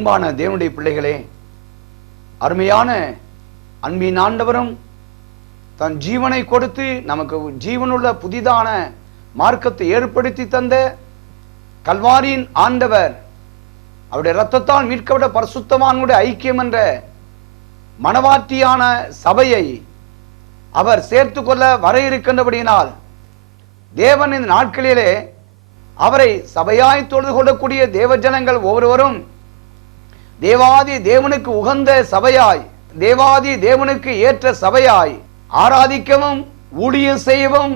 அன்பான தேவனுடைய பிள்ளைகளே அருமையான அன்பின் ஆண்டவரும் தன் ஜீவனை கொடுத்து நமக்கு ஜீவனுள்ள புதிதான மார்க்கத்தை ஏற்படுத்தி தந்த கல்வாரியின் ஆண்டவர் அவருடைய இரத்தத்தால் மீட்கப்பட்ட பரிசுத்தமானுடைய ஐக்கியம் என்ற மனவாட்டியான சபையை அவர் சேர்த்து கொள்ள வர இருக்கின்றபடியினால் தேவன் இந்த நாட்களிலே அவரை சபையாய் தொழுது கொள்ளக்கூடிய தேவஜனங்கள் ஒவ்வொருவரும் தேவாதி தேவனுக்கு உகந்த சபையாய் தேவாதி தேவனுக்கு ஏற்ற சபையாய் ஆராதிக்கவும் ஊழியம் செய்யவும்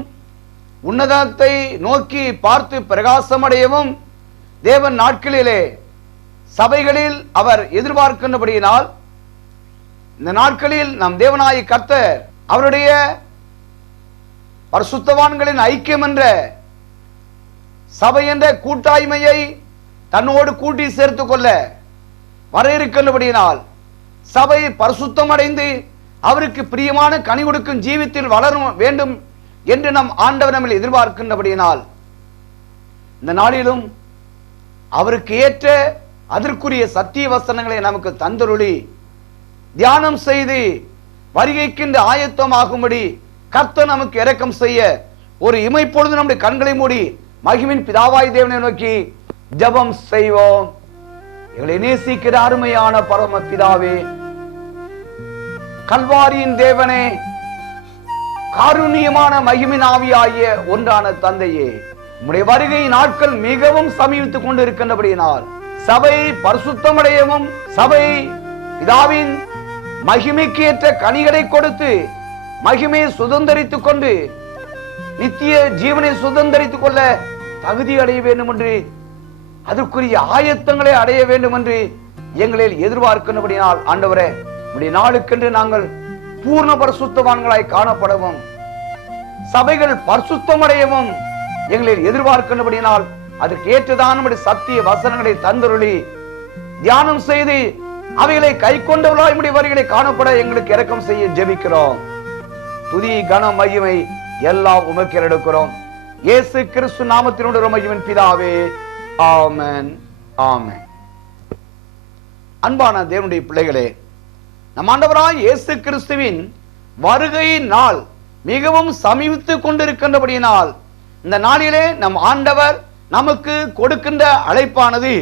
உன்னதத்தை நோக்கி பார்த்து பிரகாசமடையவும் தேவன் நாட்களிலே சபைகளில் அவர் எதிர்பார்க்கின்றபடியினால் இந்த நாட்களில் நம் தேவனாய் கர்த்தர் அவருடைய பரிசுத்தவான்களின் ஐக்கியம் என்ற சபை என்ற கூட்டாய்மையை தன்னோடு கூட்டி சேர்த்து கொள்ள வர இருக்கின்றபடியினால் சபை பரிசுத்தமடைந்து அவருக்கு பிரியமான கனி கொடுக்கும் ஜீவித்தில் வளரும் வேண்டும் என்று நம் ஆண்டவர் நம்மில் எதிர்பார்க்கின்றபடியினால் இந்த நாளிலும் அவருக்கு ஏற்ற அதற்குரிய சத்திய வசனங்களை நமக்கு தந்தருளி தியானம் செய்து வருகைக்கின்ற ஆயத்தமாகும்படி கர்த்த நமக்கு இரக்கம் செய்ய ஒரு இமைப்பொழுது நம்முடைய கண்களை மூடி மகிமின் பிதாவாய் தேவனை நோக்கி ஜெபம் செய்வோம். எங்களை நேசிக்கிற அருமையான பரம பிதாவே கல்வாரியின் தேவனே காருண்யமான மகிமின் ஆவியாகிய ஒன்றான தந்தையே உம்முடைய வருகை நாட்கள் மிகவும் சமீபித்துக் கொண்டிருக்கின்றபடியினால் சபை பரிசுத்தமடையவும் சபை பிதாவின் மகிமைக்கு ஏற்ற கனிகளை கொடுத்து மகிமையை சுதந்திரித்துக் கொண்டு நித்திய ஜீவனை சுதந்திரித்துக் கொள்ள தகுதி அடைய வேண்டும் என்று அதற்குரிய ஆயத்தங்களை அடைய வேண்டும் என்று எங்களில் எதிர்பார்க்கின்றபடினால் ஆண்டவரே உடைய நாளுக்கென்று நாங்கள் பூர்ண பரிசுத்தவான்களாய் காணப்படவும் சபைகள் பரிசுத்தமடையவும் எங்களில் எதிர்பார்க்கின்றபடினால் அதற்கு ஏற்றதான நம்முடைய சத்திய வசனங்களை தந்தருளி தியானம் செய்து அவைகளை கை கொண்டவர்களாய் நம்முடைய வரிகளை காணப்பட எங்களுக்கு இறக்கம் செய்ய ஜெபிக்கிறோம். துதி கன மகிமை எல்லாம் உமக்கு எடுக்கிறோம். இயேசு கிறிஸ்து நாமத்தினுடைய மகிமின் பிதாவே ஆமன் ஆமன். அன்பான தேவனுடைய பிள்ளைகளே நம் ஆண்டவராய் இயேசு கிறிஸ்துவின் வருகையின் நாள் மிகவும் சமீபித்துக் கொண்டிருக்கின்றபடியினால் இந்த நாளிலே நம் ஆண்டவர் நமக்கு கொடுக்கின்ற அழைப்பானது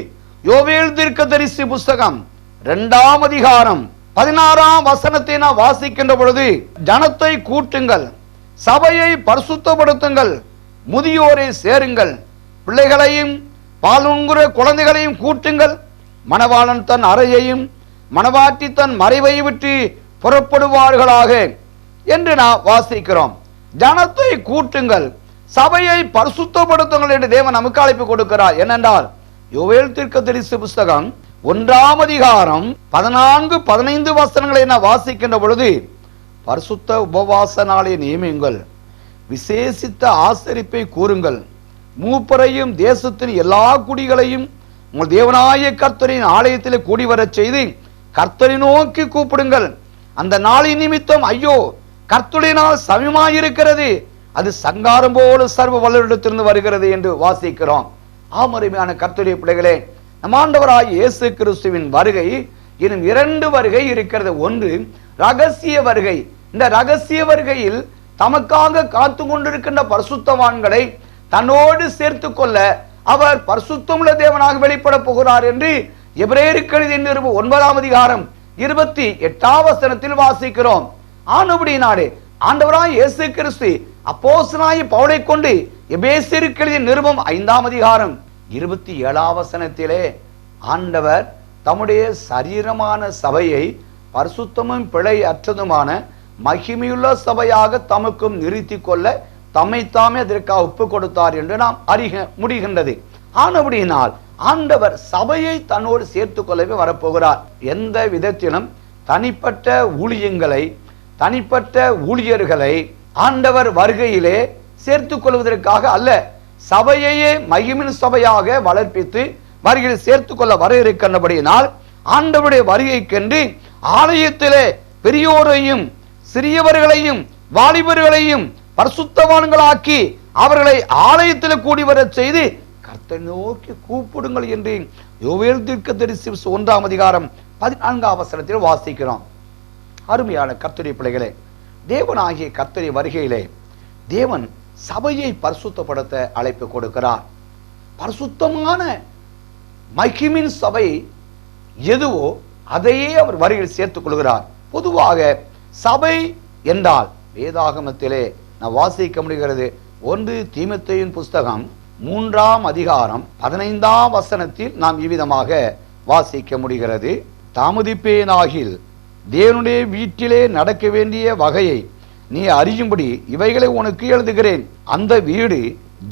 யோவேல் தீர்க்கதரிசி புஸ்தகம் இரண்டாம் அதிகாரம் பதினாறாம் வசனத்தை நாம் வாசிக்கின்ற பொழுது ஜனத்தை கூட்டுங்கள் சபையை பரிசுத்தப்படுத்துங்கள் முதியோரை சேருங்கள் பிள்ளைகளையும் பாலுங்குற குழந்தைகளையும் கூட்டுங்கள். மணவாளன் தன் அறையையும் மணவாட்டி தன் மறைவை விட்டு புறப்படுவார்களாக என்று நாம் வாசிக்கிறோம். ஜனத்தை கூட்டுங்கள். சபையை பரிசுத்தப்படுத்துங்கள் என்று தேவன் நமக்கு அழைப்பு கொடுக்கிறார். என்னென்றால் யோவேல் தீர்க்கதரிசி புஸ்தகம் ஒன்றாம் அதிகாரம் பதினான்கு பதினைந்து வசனங்களை நான் வாசிக்கின்ற பொழுது பரிசுத்த உபவாச நாளை நியமியுங்கள். விசேஷித்த ஆசரிப்பை கூறுங்கள். மூப்பரையும் தேசத்தின் எல்லா குடிகளையும் உங்கள் தேவனாய கர்த்தரின் ஆலயத்தில் கூடி வரச் செய்து கர்த்தரை நோக்கி கூப்பிடுங்கள். அந்த நாளின் நிமித்தம் ஐயோ கர்த்தருடைய நாள் சமயமாயிருக்கிறது அது சங்காரம் போல சர்வ வல்லரிடத்திலிருந்து வருகிறது என்று வாசிக்கிறோம். ஆமருமையான கர்த்தருடைய பிள்ளைகளே நம் ஆண்டவராய் இயேசு கிறிஸ்துவின் வருகை இன்னும் இரண்டு வருகை இருக்கிறது. ஒன்று ரகசிய வருகை. இந்த ரகசிய வருகையில் தமக்காக காத்து கொண்டிருக்கின்ற பரிசுத்தவான்களை தன்னோடு சேர்த்து கொள்ள அவர் பரிசுத்தமுள்ள தேவனாக வெளிப்பட போகிறார் என்று எபிரேயருக்கு எழுதிய ஒன்பதாம் அதிகாரம் இருபத்தி எட்டாம் வசனத்தில் வாசிக்கிறோம். ஆனபடினாலே ஆண்டவராய் இயேசு கிறிஸ்து அப்போசனாய் பவுலை கொண்டு எபேசியருக்கு எழுதிய நிருபம் ஐந்தாம் அதிகாரம் இருபத்தி ஏழாம் வசனத்திலே ஆண்டவர் தம்முடைய சரீரமான சபையை பரிசுத்தமும் பிழை அற்றதுமான மகிமையுள்ள சபையாக தமக்கும் நிறுத்தி கொள்ள தம்மைத்தாமே அதற்காக ஒப்பு கொடுத்தார் என்று நாம் அறிக முடிகின்றது. ஆனபடியினால் ஆண்டவர் சபையை தன்னோடு சேர்த்து கொள்ளவே வரப்போகிறார். எந்த விதத்திலும் தனிப்பட்ட ஊழியங்களை தனிப்பட்ட ஊழியர்களை ஆண்டவர் வருகையிலே சேர்த்து கொள்வதற்காக அல்ல சபையையே மகிமின் சபையாக வளர்ப்பித்து வருகையில் சேர்த்து கொள்ள வர இருக்கின்றபடியினால் ஆண்டவருடைய வருகைக்கென்று ஆலயத்திலே பெரியோரையும் சிறியவர்களையும் வாலிபர்களையும் பரிசுத்தவான்களாக்கி அவர்களை ஆலயத்தில் கூடி வர செய்து கர்த்தர் நோக்கி கூப்பிடுங்கள் என்று யோவேல் தீர்க்க தரிசி ஒன்றாம் அதிகாரம் பதினான்காம் அவசரத்தில் வாசிக்கிறோம். அருமையான கர்த்தரி பிள்ளைகளே தேவனாகிய கர்த்தரி வருகையிலே தேவன் சபையை பரிசுத்தப்படுத்த அழைப்பு கொடுக்கிறார். பரிசுத்தமான மகிமின் சபை எதுவோ அதையே அவர் வரியில் சேர்த்துக் கொள்கிறார். பொதுவாக சபை என்றால் வேதாகமத்திலே நான் வாசிக்க முடிகிறது. ஒன்று தீமத்தையின் புஸ்தகம் மூன்றாம் அதிகாரம் பதினைந்தாம் வசனத்தில் நாம் இவ்விதமாக வாசிக்க முடிகிறது. தாமதிப்பேனாகில் தேவனுடைய வீட்டிலே நடக்க வேண்டிய வகையை நீ அறியும்படி இவைகளை உனக்கு எழுதுகிறேன். அந்த வீடு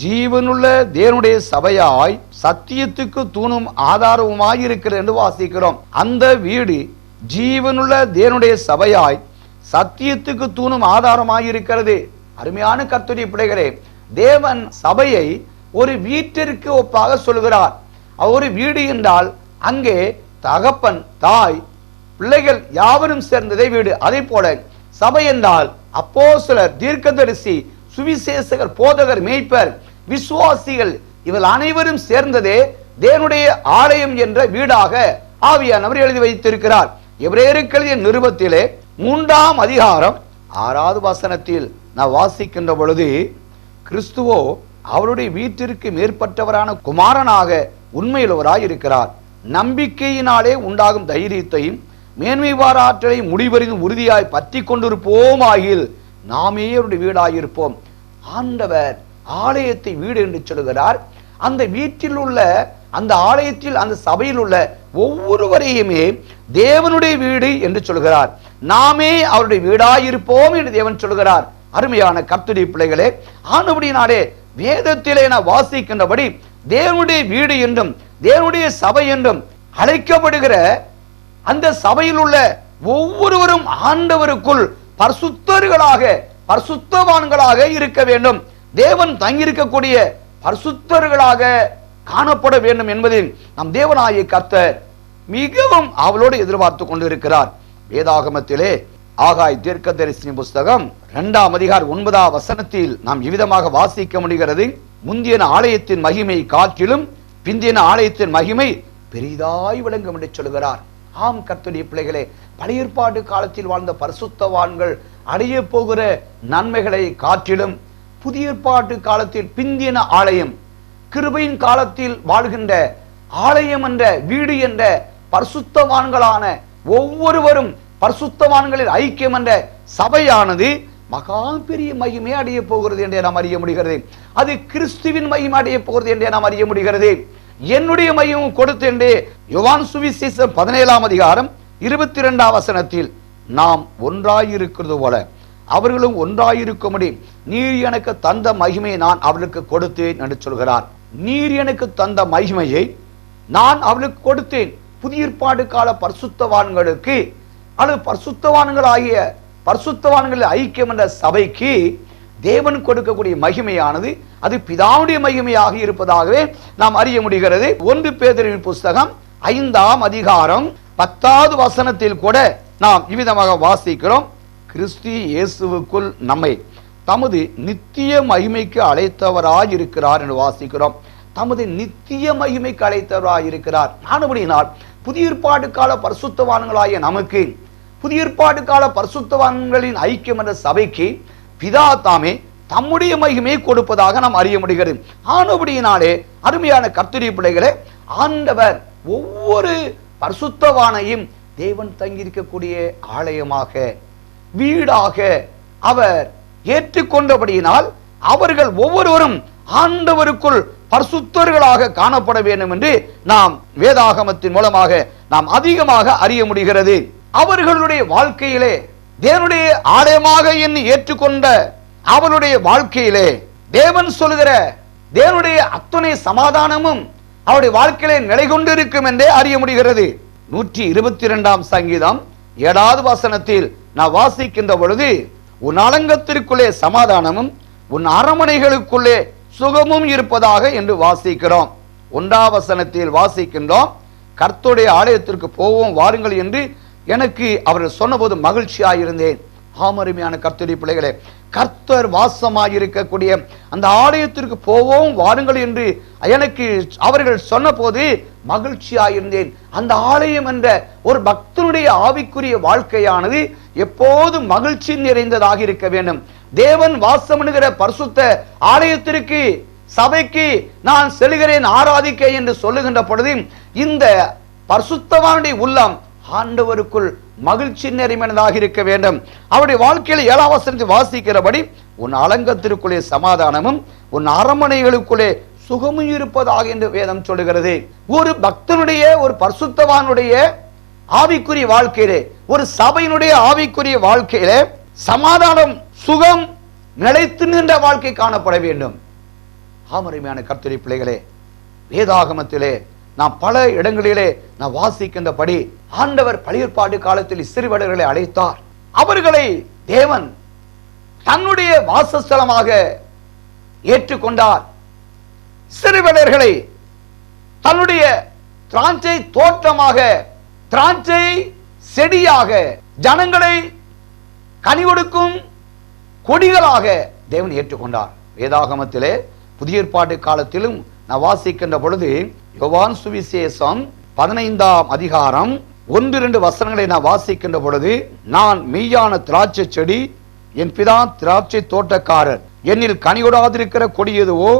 ஜீவனுள்ள தேவனுடைய சபையாய் சத்தியத்துக்கு தூணும் ஆதாரவுமாய் இருக்கிறது என்று வாசிக்கிறோம். அந்த வீடு ஜீவனுள்ள தேவனுடைய சபையாய் சத்தியத்துக்கு தூணும் ஆதாரமாய் இருக்கிறது அருமையான கர்த்தருடைய பிள்ளைகளே தேவன் சபையை ஒரு வீட்டிற்கு ஒப்பாக சொல்கிறார். ஒரு வீடு என்றால் அங்கே தகப்பன் தாய் பிள்ளைகள் யாவரும் சேர்ந்ததே வீடு. அதே போல சபை என்றால் அப்போஸ்தலர் தீர்க்கதரிசி சுவிசேஷகர் போதகர் மேய்ப்பர் விசுவாசிகள் இவள் அனைவரும் சேர்ந்ததே தேவனுடைய ஆலயம் என்ற வீடாக ஆவியானவர் எழுதி வைத்திருக்கிறார். எவரேருக்கு நிருபத்திலே மூன்றாம் அதிகாரம் ஆறாவது வசனத்தில் நான் வாசிக்கின்ற பொழுது கிறிஸ்துவோ அவருடைய வீட்டிற்கு மேற்பட்டவரான குமாரனாக உண்மையுள்ளவராய் இருக்கிறார் நம்பிக்கையினாலே உண்டாகும் தைரியத்தையும் மேன்மை பாராற்றலை முடிவறிந்து உறுதியாய் பற்றி கொண்டிருப்போம் ஆகில் நாமே அவருடைய வீடாயிருப்போம். ஆண்டவர் ஆலயத்தை வீடு என்று சொல்கிறார் அந்த வீட்டில் உள்ள அந்த ஆலயத்தில் அந்த சபையில் உள்ள ஒவ்வொருவரையுமே தேவனுடைய வீடு என்று சொல்கிறார் நாமே அவருடைய வீடாயிருப்போம் என்று தேவன் சொல்கிறார் அருமையான கத்துடி பிள்ளைகளே ஆனபடினாலே வேதத்திலே நான் வாசிக்கின்றபடி தேவனுடைய வீடு என்றும் தேவனுடைய சபை என்றும் அழைக்கப்படுகிற அந்த சபையில் உள்ள ஒவ்வொருவரும் ஆண்டவருக்குள் பரிசுத்தர்களாக பரிசுத்தவான்களாக இருக்க வேண்டும். தேவன் தங்கியிருக்கக்கூடிய பரிசுத்தர்களாக காணப்பட வேண்டும் என்பதில் நம் தேவனாய கர்த்தர் மிகவும் அவளோடு எதிர்பார்த்து கொண்டிருக்கிறார். வேதாகமத்திலே ஆகாய் தீர்க்கதரிசி புஸ்தகம் இரண்டாம் அதிகார் ஒன்பதாம் வசனத்தில் நாம் இவ்விதமாக வாசிக்க முடிகிறது. முந்தியன ஆலயத்தின் மகிமை காற்றிலும் பிந்தியன ஆலயத்தின் மகிமை பெரிதாய் விளங்கும் என்று சொல்கிறார். ஆம் கர்த்தருடைய பிள்ளைகளே பழைய காலத்தில் வாழ்ந்த பரிசுத்தவான்கள் அடைய போகிற நன்மைகளை காற்றிலும் புதிய ஏற்பாட்டு காலத்தில் பிந்தியன ஆலயம் கிருபையின் காலத்தில் வாழ்கின்ற ஆலயம் என்ற வீடு என்ற பரிசுத்தவான்களான ஒவ்வொருவரும் பரிசுத்தவான்களில் ஐக்கியம் என்ற சபையானது மகா பெரிய மகிமை அடைய போகிறது என்றே நாம் அறிய முடிகிறது. அது கிறிஸ்துவின் மகிமை அடைய போகிறது என்றே நாம் அறிய முடிகிறது. என்னுடைய மையம் கொடுத்து என்றே யுவான் சுவிசேஷம் பதினேழாம் அதிகாரம் இருபத்தி இரண்டாம் வசனத்தில் நாம் ஒன்றாயிருக்கிறது போல அவர்களும் ஒன்றாயிருக்கும்படி நீர் எனக்கு தந்த மகிமையை நான் அவளுக்கு கொடுத்தேன் என்று சொல்கிறார். நீர் எனக்கு தந்த மகிமையை நான் அவளுக்கு கொடுத்தேன். புதிய ஏற்பாடு கால பரிசுத்தவான்களுக்கு அல்லது பரிசுத்தவான்களாகிய பரிசுத்தவான்களில் ஐக்கியம் என்ற சபைக்கு தேவன் கொடுக்கக்கூடிய மகிமையானது அது பிதாவுடைய மகிமையாக இருப்பதாகவே நாம் அறிய முடிகிறது. ஒன்று பேதரின் புஸ்தகம் ஐந்தாம் அதிகாரம் பத்தாவது வசனத்தில் கூட நாம் இவ்விதமாக வாசிக்கிறோம். கிறிஸ்து இயேசுவுக்குள் நம்மை தமது நித்திய மகிமைக்கு அழைத்தவராய் இருக்கிறார் என்று வாசிக்கிறோம். தமது நித்திய மகிமைக்கு அழைத்தவராய் இருக்கிறார் ஆனபடியினால் புதிய ஏற்பாடு கால பரிசுத்தவான்களாகிய நமக்கு புதிய ஏற்பாடு கால பரிசுத்தவான்களின் ஐக்கியம் என்ற சபைக்கு பிதா தாமே தம்முடைய மகிமையை கொடுப்பதாக நாம் அறிய முடிகிறது. ஆனபடியினாலே அருமையான கர்த்தரிய பிள்ளைகளே ஆண்டவர் ஒவ்வொரு பரிசுத்தவானையும் தேவன் தங்கியிருக்கக்கூடிய ஆலயமாக வீடாக அவர் ஏற்றுக்கொண்டபடியினால் அவர்கள் ஒவ்வொருவரும் ஆண்டவருக்குள் பரிசுத்தர்களாக காணப்பட வேண்டும் என்று நாம் வேதாகமத்தின் மூலமாக நாம் அதிகமாக அறிய முடிகிறது. அவர்களுடைய வாழ்க்கையிலே தேவனுடைய ஆலயமாக எண்ணி ஏற்றுக்கொண்ட அவருடைய வாழ்க்கையிலே தேவன் சொல்லுகிற தேவனுடைய அத்துணை சமாதானமும் அவருடைய வாழ்க்கையிலே நிலை கொண்டிருக்கும் என்றே அறிய முடிகிறது. நூற்றி இருபத்தி இரண்டாம் சங்கீதம் ஏழாவது வசனத்தில் நான் வாசிக்கின்ற பொழுது உன் அலங்கத்திற்குள்ளே சமாதானமும் உன் அரமனைகளுக்குள்ளே சுகமும் இருப்பதாக என்று வாசிக்கிறோம். ஒன்றாம் வசனத்தில் வாசிக்கின்றோம் கர்த்துடைய ஆலயத்திற்கு போவோம் வாருங்கள் என்று எனக்கு அவர்கள் சொன்னபோது மகிழ்ச்சியாயிருந்தேன். ஆமருமையான கர்த்தரி பிள்ளைகளே கர்த்தர் வாசமாக இருக்கக்கூடிய அந்த ஆலயத்திற்கு போவோம் வாருங்கள் என்று எனக்கு அவர்கள் சொன்னபோது மகிழ்ச்சியாயிருந்தேன். அந்த ஆலயம் என்ற ஒரு பக்தனுடைய ஆவிக்குரிய வாழ்க்கையானது எப்போதும் மகிழ்ச்சி நிறைந்ததாக இருக்க வேண்டும். தேவன் வாசமனுகிற பரிசுத்த ஆலயத்திற்கு சபைக்கு நான் செல்கிறேன் ஆராதிக்க என்று சொல்லுகின்ற பொழுது இந்த பரிசுத்தவானுடைய உள்ளம் ஆண்டவருக்குள் மகிழ்ச்சி நெறிமனதாக இருக்க வேண்டும். அவருடைய வாழ்க்கையில் ஏழாம் வாசிக்கிறபடி உன் அலங்கத்திற்குள்ளே சமாதானமும் உன் அரண்மனைகளுக்குள்ளே சுகமும் இருப்பதாக என்று வேதம் சொல்லுகிறது. ஒரு பக்தனுடைய ஒரு பரிசுத்தவானுடைய ஆவிக்குரிய வாழ்க்கையிலே ஒரு சபையினுடைய ஆவிக்குரிய வாழ்க்கையிலே சமாதானம் சுகம் நிலைத்து நின்ற வாழ்க்கை காணப்பட வேண்டும். ஆமரிமையான கர்த்தரி பிள்ளைகளே வேதாகமத்திலே நான் பல இடங்களிலே நான் வாசிக்கின்றபடி ஆண்டவர் பழையற்பாடு காலத்தில் சிறுவடர்களை அழைத்தார். அவர்களை தேவன் தன்னுடைய வாசஸ்தலமாக ஏற்றுக்கொண்டார். சிறுவடர்களை தன்னுடைய திராட்சை தோற்றமாக திராட்சை செடியாக ஜனங்களை கனி கொடுக்கும் கொடிகளாக தேவன் ஏற்றுக்கொண்டார். வேதாகமத்திலே புதிய ஏற்பாட்டு காலத்திலும் நான் வாசிக்கின்ற பொழுது யோவான் சுவிசேஷம் பதினைந்தாம் அதிகாரம் ஒன்று இரண்டு வசனங்களை நான் வாசிக்கின்ற பொழுது நான் மெய்யான திராட்சை செடி என் பிதா திராட்சை தோட்டக்காரர். என்னில் கனி கொடாதிருக்கிற கொடி எதுவோ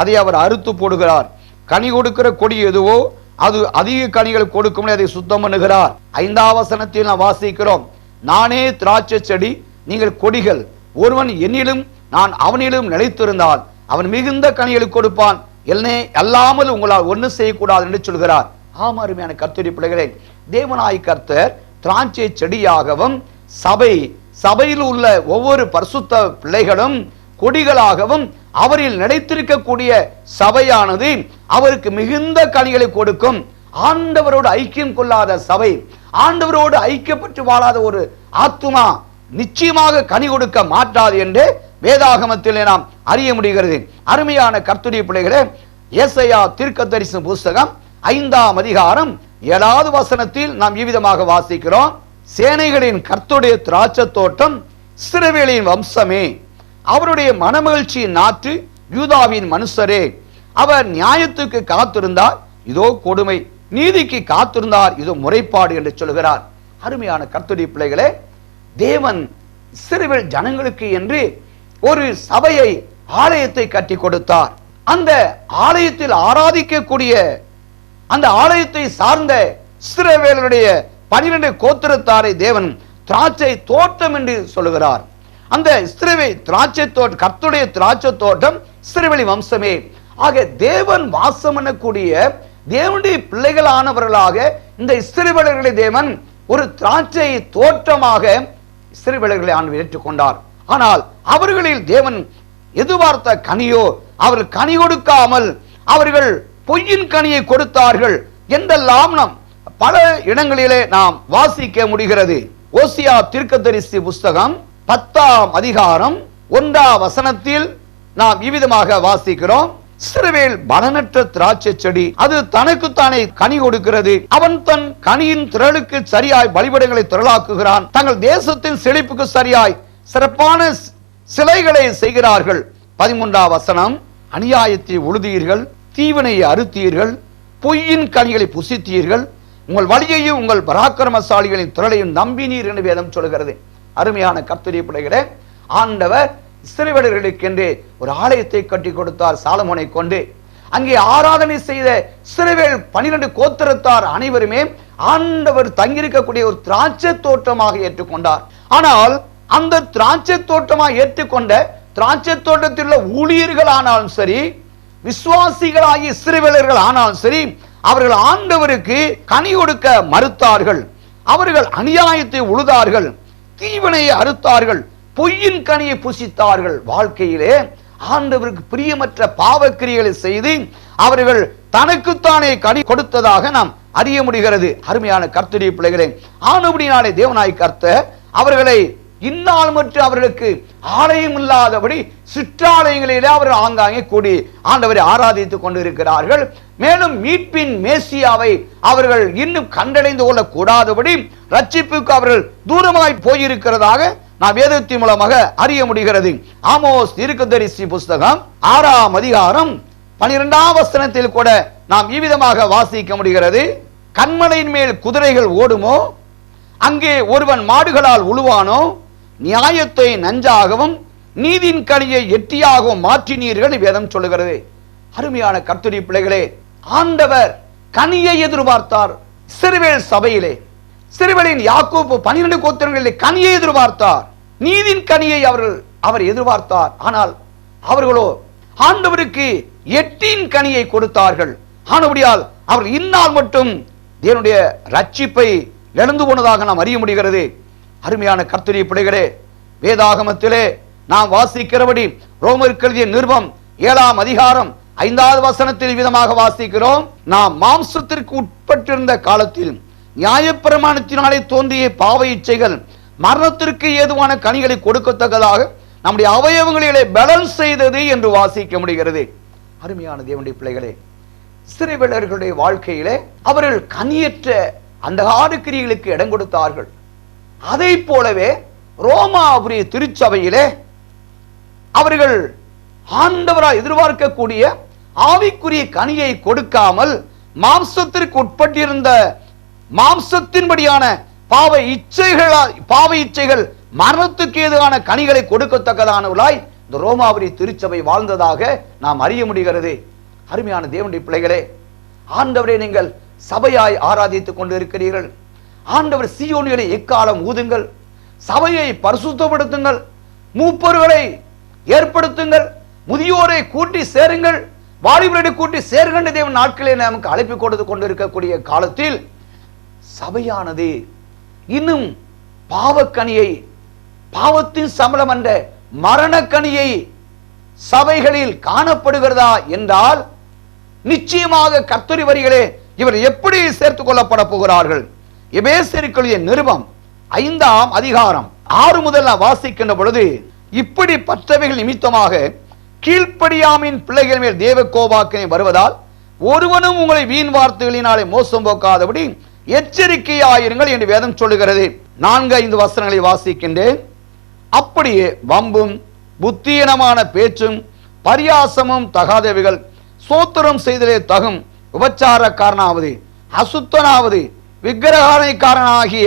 அதை அவர் அறுத்து போடுகிறார். கனி கொடுக்கிற கொடி எதுவோ அது அதிக கனிகள் கொடுக்கும் அதை சுத்தம் பண்ணுகிறார். ஐந்தாம் வசனத்தில் நான் வாசிக்கிறோம் நானே திராட்சை செடி நீங்கள் கொடிகள். ஒருவன் என்னிலும் நான் அவனிலும் நிலைத்திருந்தால் அவன் மிகுந்த கனிகளை கொடுப்பான். என்னே அல்லாமல் உங்களால் ஒன்றும் செய்யக்கூடாது என்று சொல்கிறார். ஆமா அருமையான கர்த்தரி பிள்ளைகளே தேவனாய் கர்த்தர் திராட்சை செடியாகவும் சபை சபையில் உள்ள ஒவ்வொரு பரிசுத்த பிள்ளைகளும் கொடிகளாகவும் அவரில் நினைத்திருக்கக்கூடிய சபையானது அவருக்கு மிகுந்த கனிகளை கொடுக்கும். ஆண்டவரோடு ஐக்கியம் கொள்ளாத சபை ஆண்டவரோடு ஐக்கியப்பட்டு வாழாத ஒரு ஆத்துமா நிச்சயமாக கனி கொடுக்க மாட்டாது என்று வேதாகமத்திலே நாம் அறிய முடிகிறது. அருமையான கர்த்துடைய பிள்ளைகளே ஏசையா தீர்க்க தரிசன புஸ்தகம் ஐந்தாம் அதிகாரம் ஏழாவது வசனத்தில் நாம் இவ்விதமாக வாசிக்கிறோம். சேனைகளின் கர்த்துடைய திராட்சை தோட்டம் சிறுவேலின் வம்சமே. அவருடைய மனமகிழ்ச்சியின் நாற்று யூதாவின் மனுஷரே. அவர் நியாயத்துக்கு காத்திருந்தார். இதோ கொடுமை. நீதிக்கு காத்திருந்தார். இதோ முறைப்பாடு என்று சொல்கிறார். அருமையான கர்த்துடைய பிள்ளைகளே தேவன் சிறுவில் ஜனங்களுக்கு என்று ஒரு சபையை ஆலயத்தை கட்டி கொடுத்தார். அந்த ஆலயத்தில் ஆராதிக்கக்கூடிய அந்த ஆலயத்தை சார்ந்த இஸ்ரவேலருடைய பனிரெண்டு கோத்திரத்தாரை தேவன் திராட்சை தோட்டம் என்று சொல்லுகிறார். அந்த சிறுவை திராட்சை தோட்டம் கர்த்துடைய திராட்சை தோட்டம் சிறுவெளி வம்சமே. ஆக தேவன் வாசம் பண்ணக்கூடிய தேவனுடைய பிள்ளைகளானவர்களாக இந்த இஸ்ரவேலர்களை தேவன் ஒரு திராட்சை தோற்றமாக இஸ்ரவேலர்களை ஆண்டு ஏற்றுக்கொண்டார். ஆனால் அவர்களில் தேவன் எதிர்பார்த்த கனியோ அவர் கனி கொடுக்காமல் அவர்கள் பொய்யின் கனியை கொடுத்தார்கள் என்றெல்லாம் நாம் பல இடங்களிலே நாம் வாசிக்க முடிகிறது. ஓசியா தீர்க்கதரிசி புஸ்தகம் பத்தாம் அதிகாரம் ஒன்றாம் வசனத்தில் நாம் இவ்விதமாக வாசிக்கிறோம். சிறுவேல் பலனற்ற திராட்சை செடி அது தனக்குத்தானே கனி கொடுக்கிறது. அவன் தன் கனியின் திரளுக்கு சரியாய் பலிபடங்களை திரளாக்குகிறான். தங்கள் தேசத்தின் செழிப்புக்கு சரியாய் சிறப்பான சிலைகளை செய்கிறார்கள். பதிமூன்றாம் வசனம் அநியாயத்தை உழுதீர்கள் தீவனை அறுத்தீர்கள் பொய்யின் கனிகளை புசித்தீர்கள் உங்கள் வழியையும் உங்கள் பராக்கிரமசாலிகளின் திரளையும் நம்பினீர் என்று வேதம் சொல்கிறது அருமையான கர்த்தரிய பிள்ளைகளே ஆண்டவர் சிறுவர்களுக்கென்று ஒரு ஆலயத்தை கட்டி கொடுத்தார் சாலமோனை கொண்டு. அங்கே ஆராதனை செய்த சிறுவேல் பனிரெண்டு கோத்திரத்தார் அனைவருமே ஆண்டவர் தங்கியிருக்கக்கூடிய ஒரு திராட்சை தோட்டமாக ஏற்றுக்கொண்டார். ஆனால் அந்த திராட்சை தோட்டமாக ஏற்றுக்கொண்ட திராட்சை தோட்டத்தில் உள்ள ஊழியர்கள் ஆனாலும் சரி விசுவாசிகளாகிய சிறுவேலர்கள் ஆனாலும் சரி அவர்கள் ஆண்டவருக்கு கனி கொடுக்க மறுத்தார்கள். அவர்கள் அநியாயத்தை உழுதார்கள். தீவனையை அறுத்தார்கள். பொய்யின் கனியை புசித்தார்கள். வாழ்க்கையிலே ஆண்டவருக்கு பிரியமற்ற பாவக்கிரிகளை செய்து அவர்கள் தனக்குத்தானே கனி கொடுத்ததாக நாம் அறிய முடிகிறது. அருமையான கர்த்தரிய பிள்ளைகளே ஆனபடினாலே தேவனாய் கர்த்த அவர்களை இந்நாள் மற்றும் அவர்களுக்கு ஆலயம் இல்லாதபடி சிற்றாலயங்களிலே அவர்கள் ஆங்காங்கே கூடி ஆண்டவரை ஆராதித்துக் கொண்டிருக்கிறார்கள். மேலும் மீட்பின் மேசியாவை அவர்கள் இன்னும் கண்டடைந்து கொள்ளக்கூடாதபடி ரட்சிப்புக்கு அவர்கள் தூரமாய் போயிருக்கிறதாக நாம் வேதத்தின் மூலமாக அறிய முடிகிறது. ஆமோஸ் தீர்க்கதரிசி புஸ்தகம் ஆறாம் அதிகாரம் பனிரெண்டாம் வசனத்தில் கூட நாம் இவ்விதமாக வாசிக்க முடிகிறது. கண்மலையின் மேல் குதிரைகள் ஓடுமோ? அங்கே ஒருவன் மாடுகளால் உழுவானோ? நியாயத்தை நஞ்சாகவும் நீதின் கனியை எட்டியாகவும் மாற்றினீர்கள் வேதம் சொல்லுகிறது. அருமையான கத்துரி பிள்ளைகளே ஆண்டவர் கனியை எதிர்பார்த்தார். சிறுவேல் சபையிலே சிறுவலின் யாக்கோப்பு பனிரெண்டு கோத்திரங்களிலே கனியை எதிர்பார்த்தார். நீதின் கனியை அவர்கள் அவர் எதிர்பார்த்தார். ஆனால் அவர்களோ ஆண்டவருக்கு எட்டின் கனியை கொடுத்தார்கள். ஆனபடியால் அவர் இன்னால் மட்டும் தேவனுடைய ரட்சிப்பை இழந்து போனதாக நாம் அறிய முடிகிறது. அருமையான கர்த்தரிய பிள்ளைகளே வேதாகமத்திலே நாம் வாசிக்கிறபடி ரோமர் கல்விய நிருபம் ஏழாம் அதிகாரம் ஐந்தாவது வசனத்தில் விதமாக வாசிக்கிறோம். நாம் மாம்சத்திற்கு உட்பட்டிருந்த காலத்தில் நியாயப்பிரமாணத்தினாலே தோன்றிய பாவ இச்சைகள் மரணத்திற்கு ஏதுவான கனிகளை கொடுக்கத்தக்கதாக நம்முடைய அவயவங்களிலே பேலன்ஸ் செய்தது என்று வாசிக்க முடிகிறது. அருமையான தேவனுடைய பிள்ளைகளே சிறுவிளர்களுடைய வாழ்க்கையிலே அவர்கள் கனியற்ற அந்த கிரிகளுக்கு இடம் கொடுத்தார்கள். அதை போலவே ரோமாபுரி திருச்சபையிலே அவர்கள் ஆண்டவராய் எதிர்பார்க்கக்கூடிய ஆவிக்குரிய கனியை கொடுக்காமல் மாம்சத்திற்கு உட்பட்டிருந்த மாம்சத்தின்படியான பாவ இச்சைகளால் பாவ இச்சைகள் மரணத்துக்கு எதிரான கனிகளை கொடுக்கத்தக்கதானவர்களாய் இந்த ரோமாபுரி திருச்சபை வாழ்ந்ததாக நாம் அறிய முடிகிறது. அருமையான தேவனுடைய பிள்ளைகளே ஆண்டவரை நீங்கள் சபையாய் ஆராதித்துக் கொண்டு இருக்கிறீர்கள் ஆண்டவர் சீயோனிகளை எக்காலம் ஊதுங்கள். சபையை பரிசுத்தப்படுத்துங்கள். மூப்பர்களை ஏற்படுத்துங்கள். முதியோரை கூட்டி சேருங்கள். வாலிபரை கூட்டி சேருங்கள் தேவன் நாட்களே நமக்கு அழைப்பு கொடுத்து கொண்டிருக்கக்கூடிய காலத்தில் சபையானது இன்னும் பாவக்கனியை பாவத்தின் சம்பளம் என்ற மரணக்கனியை சபைகளில் காணப்படுகிறதா என்றால் நிச்சயமாக கத்தரி வரிகளே இவர் எப்படி சேர்த்துக் கொள்ளப்பட போகிறார்கள்? எபேசருக்குரிய நிருபம் ஐந்தாம் அதிகாரம் ஆறு முதல் வாசிக்கின்ற பொழுது இப்படி பற்றவைகள் நிமித்தமாக கீழ்ப்படியாமின் பிள்ளைகள் மேல் தேவ கோபாக்கினை வருவதால் ஒருவனும் உங்களை வீண் வார்த்தைகளினாலே மோசம் போக்காதபடி எச்சரிக்கையாயிருங்கள் என்று வேதம் சொல்லுகிறது. நான்கு ஐந்து வசனங்களை வாசிக்கின்றேன். அப்படியே வம்பும் புத்தியனமான பேச்சும் பரியாசமும் தகாதவைகள் சோத்திரம் செய்தலே தகும் உபச்சாரக்காரனாவது அசுத்தனாவது விக்கிரகாரணைக்காரனாகிய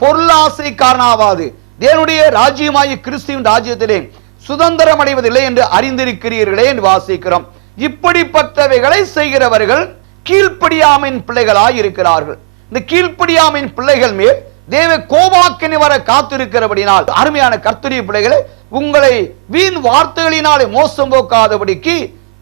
பொருளாசைக்காரனாவாது. தேவனுடைய ராஜ்யமாகிய கிறிஸ்துவின் ராஜ்யத்திலே சுதந்திரம் அடைவதில்லை என்று அறிந்திருக்கிறீர்களே என்று வாசிக்கிறோம். இப்படிப்பட்டவைகளை செய்கிறவர்கள் கீழ்ப்படியாமையின் பிள்ளைகளாய் இருக்கிறார்கள். இந்த கீழ்ப்படியாமையின் பிள்ளைகள் மேல் தேவ கோபாக்கினி வர காத்திருக்கிறபடினால் அருமையான கர்த்தரிய பிள்ளைகளை உங்களை வீண் வார்த்தைகளினாலே மோசம் போக்காதபடிக்கு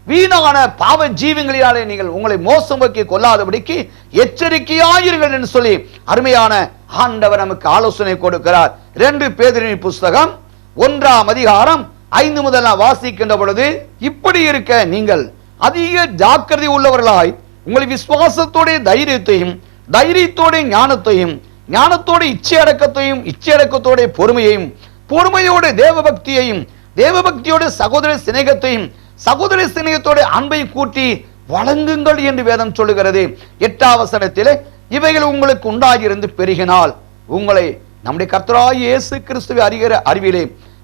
வீணான பாவ ஜீவங்களினாலே நீங்கள் உங்களை மோசமாக்கி கொள்ளாதபடிக்கு எச்சரிக்கையாயிருங்கள் என்று சொல்லி அருமையான ஆண்டவர் நமக்கு ஆலோசனை கொடுக்கிறார். ரெண்டு பேதரின் புஸ்தகம் ஒன்றாம் அதிகாரம் ஐந்து முதல் நான் வாசிக்கின்ற பொழுது இப்படி இருக்க நீங்கள் அதிக ஜாக்கிரதை உள்ளவர்களாய் உங்களை விசுவாசத்தோட தைரியத்தையும் தைரியத்தோடைய ஞானத்தையும் ஞானத்தோட இச்சை அடக்கத்தையும் இச்சை பொறுமையையும் பொறுமையோட தேவபக்தியையும் தேவபக்தியோட சகோதர சிநேகத்தையும் சகோதர சிநேகத்தோடு அன்பை கூட்டி வழங்குங்கள் என்று வேதம் சொல்லுகிறது. எட்டாவசனத்திலே இவைகள் உங்களுக்கு உண்டாகியிருந்து பெருகினால் உங்களை நம்முடைய கர்த்தராய் இயேசு கிறிஸ்துவை அறிகிற அறிவிலே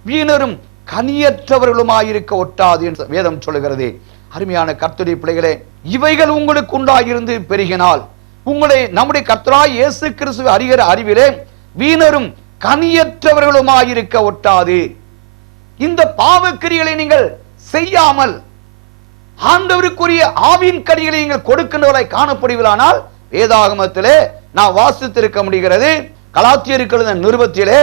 வீணரும் கனியற்றவர்களுமாயிருக்க ஒட்டாது என்று வேதம் சொல்லுகிறது. அருமையான கர்த்தரி பிள்ளைகளே இவைகள் உங்களுக்கு உண்டாகியிருந்து பெருகினால் உங்களை நம்முடைய கர்த்தராய் இயேசு கிறிஸ்துவை அறிகிற அறிவிலே வீணரும் கனியற்றவர்களுமாயிருக்க ஒட்டாது. இந்த பாவக்கிரிகளை நீங்கள் செய்யாமல் ஆண்டவருக்குரிய ஆவியின் கடிகளை நீங்கள் கொடுக்கின்றவரை காணப்படுவீர்களானால் வேதாகமத்திலே நான் வாசித்திருக்க முடிகிறது. கலாத்தியருக்கு எழுதின நிருபத்திலே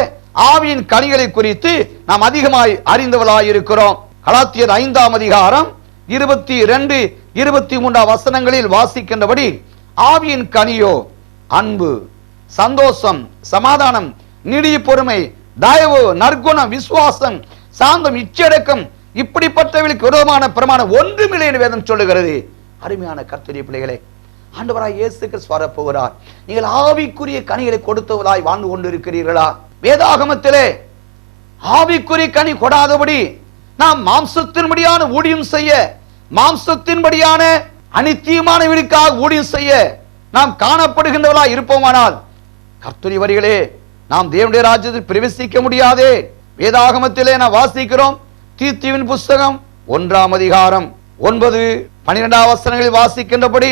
ஆவியின் கனிகளை குறித்து நாம் அதிகமாய் அறிந்தவர்களாய் இருக்கிறோம். கலாத்தியர் ஐந்தாம் அதிகாரம் இருபத்தி இரண்டு இருபத்தி மூன்றாம் வசனங்களில் வாசிக்கின்றபடி ஆவியின் கனியோ அன்பு சந்தோஷம் சமாதானம் நீடிய பொறுமை தயவு நற்குணம் விசுவாசம் சாந்தம் இச்சடக்கம் இப்படிப்பட்டவர்களுக்கு விரோதமான பிரமாணம் ஒன்றுமில்லை என்று வேதம் சொல்லுகிறது. அருமையான கர்த்தரிய பிள்ளைகளே ஆண்டவராய் இயேசு கிறிஸ்து வரப்போகிறார். நீங்கள் ஆவிக்குரிய கனிகளை கொடுத்தவராய் வாழ்ந்து கொண்டிருக்கிறீர்களா? வேதாகமத்திலே ஆவிக்குரிய கனி கொடாதபடி நாம் மாம்சத்தின்படியான ஊழியம் செய்ய மாம்சத்தின்படியான அனித்தியமான வீடுக்காக ஊழியம் செய்ய நாம் காணப்படுகின்றவர்களா இருப்போமானால் கர்த்தரி வரிகளே நாம் தேவனுடைய ராஜ்யத்தில் பிரவேசிக்க முடியாதே. வேதாகமத்திலே நாம் வாசிக்கிறோம் தீர்த்திவின் புஸ்தகம் ஒன்றாம் அதிகாரம் ஒன்பது பனிரெண்டாம் வசனங்களில் வாசிக்கின்றபடி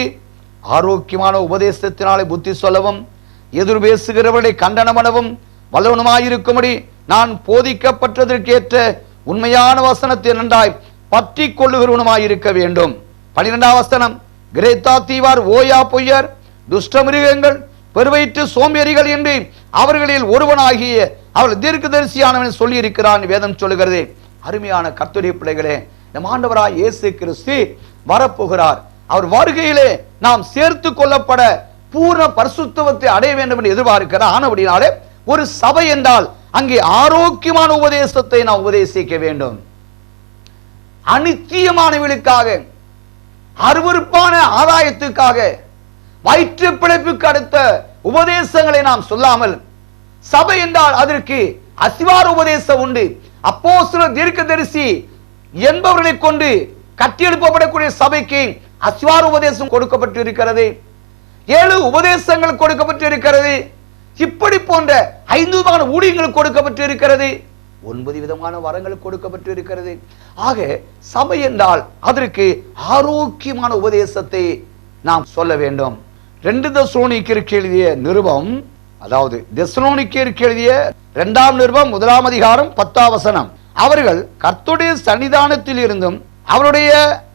ஆரோக்கியமான உபதேசத்தினாலே புத்தி சொல்லவும் எதிர் பேசுகிறவர்களை கண்டனமனவும் வல்லவனுமாயிருக்கும்படி நான் போதிக்கப்பட்டதற்கேற்ற உண்மையான வசனத்தை நன்றாய் பற்றி கொள்ளுகிறவனுமாயிருக்க வேண்டும். பனிரெண்டாம் வசனம் கிரேத்தா தீவார் ஓயா பொய்யர் துஷ்டமிருகங்கள் பெருவயிற்று சோம்பேறிகள் என்று அவர்களில் ஒருவனாகிய அவள் தீர்க்கதரிசியானவன் சொல்லியிருக்கிறான் வேதம் சொல்லுகிறது. அருமையான கர்த்தருடைய பிள்ளைகளே நம் ஆண்டவராய் இயேசு கிறிஸ்து வரப்போகிறார். அவர் வருகையிலே நாம் சேர்த்து கொள்ளப்பட பூர்ண பரிசுத்தவத்தை அடைய வேண்டும் என்று எதிர்பார்க்கிறார் ஆனபடினாலே ஒரு சபை என்றால் அங்கே ஆரோக்கியமான உபதேசத்தை நாம் உபதேசிக்க வேண்டும். அனித்தியமானவர்களுக்காக அருவறுப்பான ஆதாயத்துக்காக வயிற்று பிழைப்புக்கு அடுத்த உபதேசங்களை நாம் சொல்லாமல் சபை என்றால் அதற்கு அசிவார உபதேசம் உண்டு. அப்போ சில தீர்க்கதரிசி என்பவர்களை கொண்டு கட்டியெழுப்பப்படக்கூடிய சபைக்கு அஸ்வார் உபதேசம் கொடுக்கப்பட்டு இருக்கிறது ஏழு உபதேசங்கள் கொடுக்கப்பட்டு இருக்கிறது இப்படி போன்ற ஐந்து விதமான ஊழியங்கள் கொடுக்கப்பட்டு இருக்கிறது ஒன்பது விதமான வரங்கள் கொடுக்கப்பட்டு இருக்கிறது ஆக சபை என்றால் அதற்கு ஆரோக்கியமான உபதேசத்தை நாம் சொல்ல வேண்டும். ரெண்டு தசோனிக்கு எழுதிய நிருபம் அதாவது தெசலோனிக்கேருக்கு எழுதிய இரண்டாம் நிருபம் முதலாம் அதிகாரம் பத்தாவசனம் அவர்கள் கர்த்துடைய சன்னிதானத்தில் இருந்தும் அவருடைய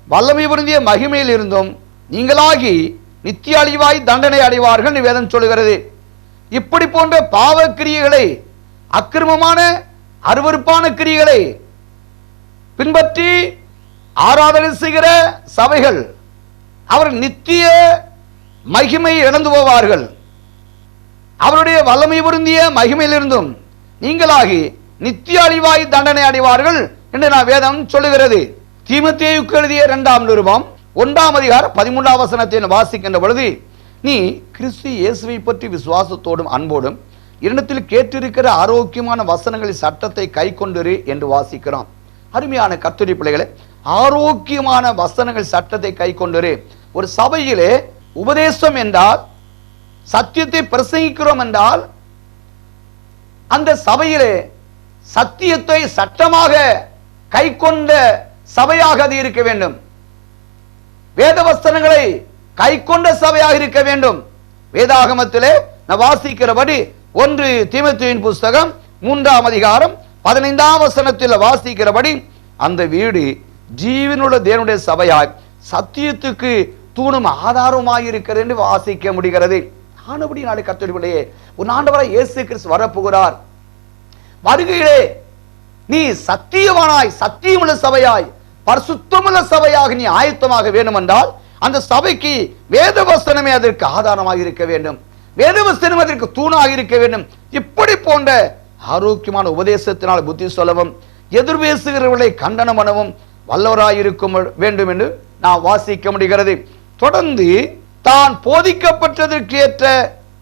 வல்லமை பொருந்திய மகிமையில் இருந்தும் நீங்களாகி நித்திய அழிவாய் தண்டனை அடைவார்கள் வேதம் சொல்கிறது இப்படி போன்ற பாவ கிரியைகளை அக்கிரமமான அருவருப்பான கிரியைகளை பின்பற்றி ஆராதனை செய்கிற சபைகள் அவர் நித்திய மகிமை இழந்து போவார்கள். அவருடைய வல்லமை பொருந்திய மகிமையிலிருந்தும் நீங்களாகி நித்திய அழிவாய் தண்டனை அடைவார்கள் என்று நான் வேதம் சொல்லுகிறது. தீமத்தேயுக்கு எழுதிய இரண்டாம் நிருபம் ஒன்றாம் அதிகார பதிமூன்றாம் வசனத்தை வாசிக்கின்ற பொழுது நீ கிறிஸ்து இயேசுவை பற்றி விசுவாசத்தோடும் அன்போடும் இரண்டத்தில் கேட்டிருக்கிற ஆரோக்கியமான வசனங்களின் சட்டத்தை கை கொண்டிரு என்று வாசிக்கிறோம். அருமையான கத்துரி பிள்ளைகளை ஆரோக்கியமான வசனங்கள் சட்டத்தை கை கொண்டிரு. ஒரு சபையிலே உபதேசம் என்றால் சத்தியத்தை பிரசங்கிக்கிறோம் என்றால் அந்த சபையிலே சத்தியத்தை சட்டமாக கை கொண்ட சபையாக அது இருக்க வேண்டும். வேத வஸ்தனங்களை கை கொண்ட சபையாக இருக்க வேண்டும். வேதாகமத்திலே நான் வாசிக்கிறபடி ஒன்று தீமத்துவின் புஸ்தகம் மூன்றாம் அதிகாரம் பதினைந்தாம் வசனத்தில் வாசிக்கிறபடி அந்த வீடு ஜீவனுள்ள தேவனுடைய சபையாய் சத்தியத்துக்கு தூணும் ஆதாரமாக இருக்கிறது என்று வாசிக்க முடிகிறது. ஆனபடி நாளை கத்தொழிவுடையே உன் ஆண்டவராய் இயேசு கிறிஸ்து வரப்போகிறார். வருகையிலே நீ சத்தியவானாய் சத்தியமுள்ள சபையாய் பரிசுத்தமுள்ள சபையாக நீ ஆயத்தமாக வேண்டும் என்றால் அந்த சபைக்கு வேதவசனமே அதற்கு ஆதாரமாக இருக்க வேண்டும். வேதவசனம் அதற்கு தூணாக இருக்க வேண்டும். இப்படி போன்ற ஆரோக்கியமான உபதேசத்தினால் புத்தி சொல்லவும் எதிர்பேசுகிறவர்களை கண்டனம் பண்ணவும் வல்லவராயிருக்கும் வேண்டும் என்று நான் வாசிக்க முடிகிறது. தொடர்ந்து தான் போதிக்கப்பட்டதற்கு ஏற்ற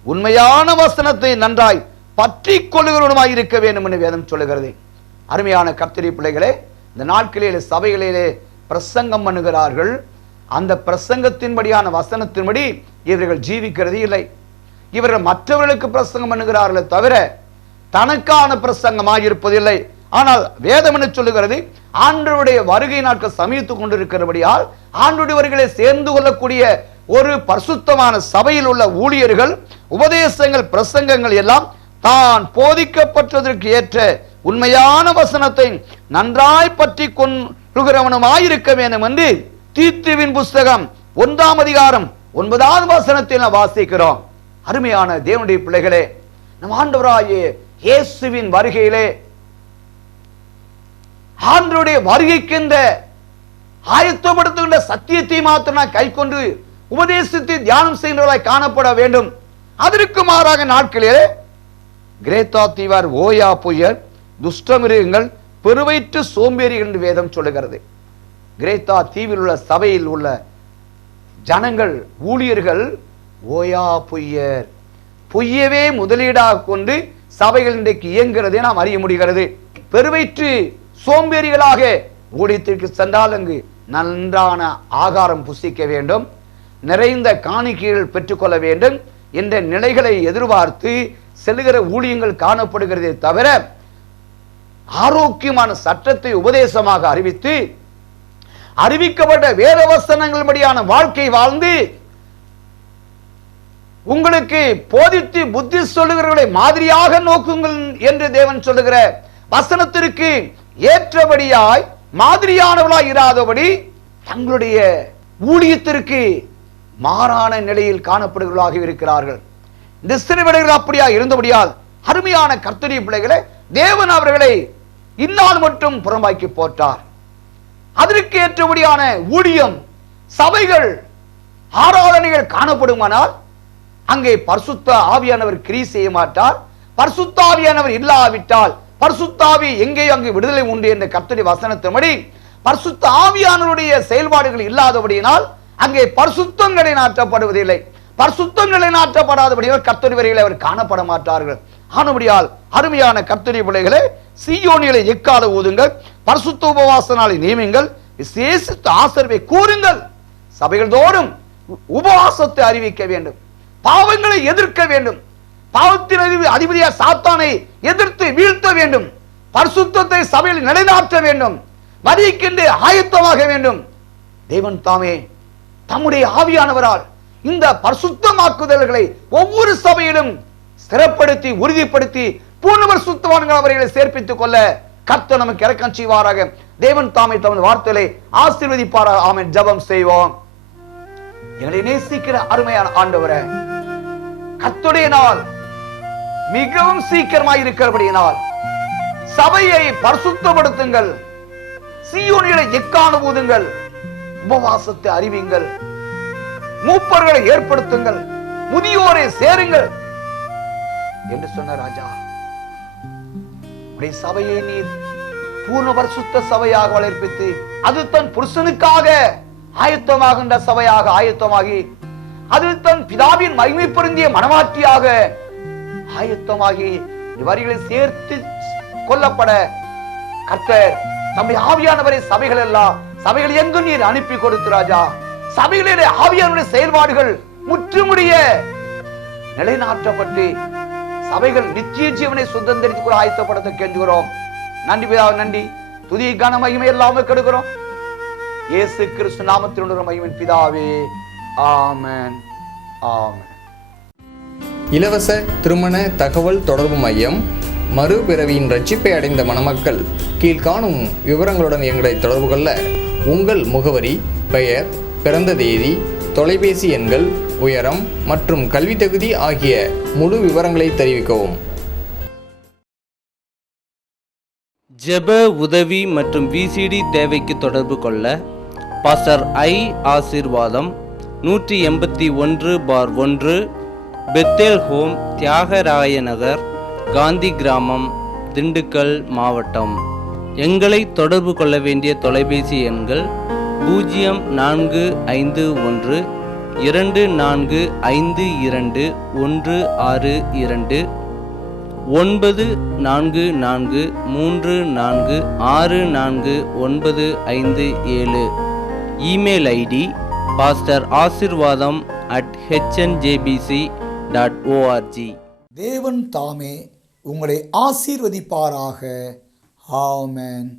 உண்மையான வசனத்தை நன்றாய் பற்றி கொள்ளுகிறவனுமாய் இருக்க வேண்டும் என்று வேதம் சொல்லுகிறது. அருமையான கத்திரி பிள்ளைகளே இந்த நாட்களிலே சபைகளிலே பிரசங்கம் பண்ணுகிறார்கள். அந்த பிரசங்கத்தின்படியான வசனத்தின்படி இவர்கள் ஜீவிக்கிறது இல்லை. இவர்கள் மற்றவர்களுக்கு பிரசங்கம் பண்ணுகிறார்களே தவிர தனக்கான பிரசங்கமாக இருப்பதில்லை ஆனால் வேதம் என்ன சொல்லுகிறது? ஆண்டருடைய வருகை நாட்கள் சமீபித்துக் கொண்டிருக்கிறபடியால் ஆண்டுடைய வருகளை சேர்ந்து கொள்ளக்கூடிய ஒரு பரிசுத்தமான சபையில் உள்ள ஊழியர்கள் உபதேசங்கள் பிரசங்கங்கள் எல்லாம் தான் போதிக்கப்பட்டதற்கு ஏற்ற உண்மையான வசனத்தை நன்றாய் பற்றி கொள்கிறவனுமாயிருக்க வேண்டும் என்று தீத்துவின் புஸ்தகம் ஒன்றாம் அதிகாரம் ஒன்பதாவது வசனத்தில் நாம் வாசிக்கிறோம். அருமையான தேவனுடைய பிள்ளைகளே நம் ஆண்டவராயே இயேசுவின் வருகையிலே வருகைக்கு இந்த ஆயத்தப்படுத்துகின்ற சத்தியத்தை மாத்திரம் நான் கை கொண்டு உபதேசித்து தியானம் செய்கிறவர்களாய் காணப்பட வேண்டும். அதற்கு மாறாக நாட்களிலே கிரேத்தா தீவார் ஓயா புயல் துஷ்டமிருகங்கள் பெருவயிற்று சோம்பேறிகள் என்று வேதம் சொல்லுகிறது. கிரேத்தா தீவில் உள்ள சபையில் உள்ள ஜனங்கள் ஊழியர்கள் ஓயா பொய்யர் பொய்யவே முதலீடாக கொண்டு சபைகள் இன்றைக்கு இயங்குகிறதை நாம் அறிய முடிகிறது. பெருவயிற்று சோம்பேறிகளாக ஊழியத்திற்கு சென்றால் அங்கு நன்றான ஆகாரம் புசிக்க வேண்டும். நிறைந்த காணிக்கைகள் பெற்றுக்கொள்ள வேண்டும் என்ற நிலைகளை எதிர்பார்த்து செல்லுகிற ஊழியங்கள் காணப்படுகிறதே தவிர ஆரோக்கியமான சட்டத்தை உபதேசமாக அறிவித்து அறிவிக்கப்பட்ட வேத வசனங்களின்படியான வாழ்க்கை வாழ்ந்து உங்களுக்கு போதித்து புத்தி சொல்லுகிறவர்களை மாதிரியாக நோக்குங்கள் என்று தேவன் சொல்லுகிற வசனத்திற்கு ஏற்றபடியாய் மாதிரியானவளாய் இராதபடி தங்களுடைய ஊழியத்திற்கு மாறான நிலையில் காணப்படுகிறவர்களாக இருக்கிறார்கள் இந்த அப்படியா இருந்தபடியால் அருமையான கர்த்தரி பிள்ளைகளை தேவன் அவர்களை இந்நாள் மட்டும் புறம்பாக்கி போட்டார் அதற்கு ஏற்றபடியான ஊழியம் சபைகள் ஆராதனைகள் காணப்படுமானால் அங்கே பர்சுத்த ஆவியானவர் கிரி செய்ய மாட்டார். பர்சுத்தாவியானவர் இல்லாவிட்டால் பர்சுத்தாவி எங்கே அங்கு விடுதலை உண்டு என்ற கர்த்தரி வசனத்தின்படி பர்சுத்த ஆவியானவருடைய செயல்பாடுகள் இல்லாதபடியினால் அங்கே பரிசுத்தங்களை நாற்றப்படுவதில்லை. பரிசுத்தங்களை நாட்டப்படாதபடியால் கர்த்தரி வரையில் அவர் காணப்பட மாட்டார்கள். ஆனபடியால் அருமையான கர்த்தரி பிள்ளைகளை சீயோனிகளை எக்கால ஊதுங்கள் பரிசுத்த உபவாசனாலை நியமிங்கள் விசேஷித்த ஆசர்வை கூறுங்கள். சபைகள் தோறும் உபவாசத்தை அறிவிக்க வேண்டும். பாவங்களை எதிர்க்க வேண்டும். பாவத்தின் அதிபதி அதிபதியா சாத்தானை எதிர்த்து வீழ்த்த வேண்டும். பரிசுத்தத்தை சபையில் நிலைநாட்ட வேண்டும். வரிக்கின்று ஆயத்தமாக வேண்டும். தேவன் தாமே தம்முடைய ஆவியானவரால் இந்த பரிசுத்தமாக்குதல்களை ஒவ்வொரு சபையிலும் ஸ்திரப்படுத்தி உறுதிப்படுத்தி பூர்ணவர் சுத்தவான்கள் அவர்களை சேர்ப்பித்துக் கொள்ள கர்த்தர் நமக்கு இறக்கம் செய்வாராக. தேவன் தாமே தமது வார்த்தைகளை ஆசீர்வதிப்பாராக. ஆமன். ஜெபம் செய்வோம். எங்களை நேசிக்கிற அருமையான ஆண்டவரே கத்துடைய நாள் மிகவும் சீக்கிரமாய் இருக்கிறபடியினால் சபையை பரிசுத்தப்படுத்துங்கள். சீயோனிகளை எக்கான ஊதுங்கள். உபவாசத்தை அறிவிங்கள். மூப்பர்களை ஏற்படுத்துங்கள். முதியோரை சேருங்கள். என்று சொன்ன ராஜா உடைய சபையை நீர் பூர்ண வருஷத்த சபையாக வளர்ப்பித்து அது தன் புருஷனுக்காக ஆயத்தமாகின்ற சபையாக ஆயத்தமாகி அது தன் பிதாவின் மகிமை பொருந்திய மனமாற்றியாக ஆயத்தமாகி இவர்களை சேர்த்து கொல்லப்பட கர்த்தர் தம்மை ஆவியானவரை சபைகள் எல்லாம் சபைகள் எங்கும் நீர் அனுப்பி கொடுத்து ராஜா? சபைகளிலே ஆவியானுடைய செயல்பாடுகள் முற்றுமுடிய நிலைநாட்டப்பட்டு சபைகள் நிச்சய ஜீவனை சுதந்திரித்து கூட ஆயத்தப்படுத்த கெஞ்சுகிறோம் நன்றி பிதா நன்றி. துதி கன மகிமை எல்லாமே கெடுக்கிறோம் இயேசு கிறிஸ்து நாமத்தினுடைய மகிமின் பிதாவே. ஆமன். ஆமன். இலவச திருமண தகவல் தொடர்பு மையம் மறுபிறவியின் ரட்சிப்பை அடைந்த மணமக்கள் கீழ்காணும் விவரங்களுடன் எங்களை தொடர்பு கொள்ள உங்கள் முகவரி பெயர் பிறந்த தேதி தொலைபேசி எண்கள் உயரம் மற்றும் கல்வி தகுதி ஆகிய முழு விவரங்களை தெரிவிக்கவும். ஜெப உதவி மற்றும் விசிடி தேவைக்கு தொடர்பு கொள்ள பாஸ்டர் ஐ ஆசீர்வாதம் நூற்றி எண்பத்தி ஒன்று பார் ஒன்று பெத்தேல் ஹோம் தியாகராய நகர் காந்தி கிராமம் திண்டுக்கல் மாவட்டம். எங்களை தொடர்பு கொள்ள வேண்டிய தொலைபேசி எண்கள் பூஜ்ஜியம் நான்கு ஐந்து ஒன்று இரண்டு நான்கு ஐந்து இரண்டு ஒன்று ஆறு இரண்டு ஒன்பது நான்கு நான்கு மூன்று நான்கு ஆறு நான்கு ஒன்பது ஐந்து ஏழு. Email ID pastor Asirvatham at HNJBC dot ORG தேவன் தாமே உங்களை ஆசீர்வதிப்பாராக. ஆமென்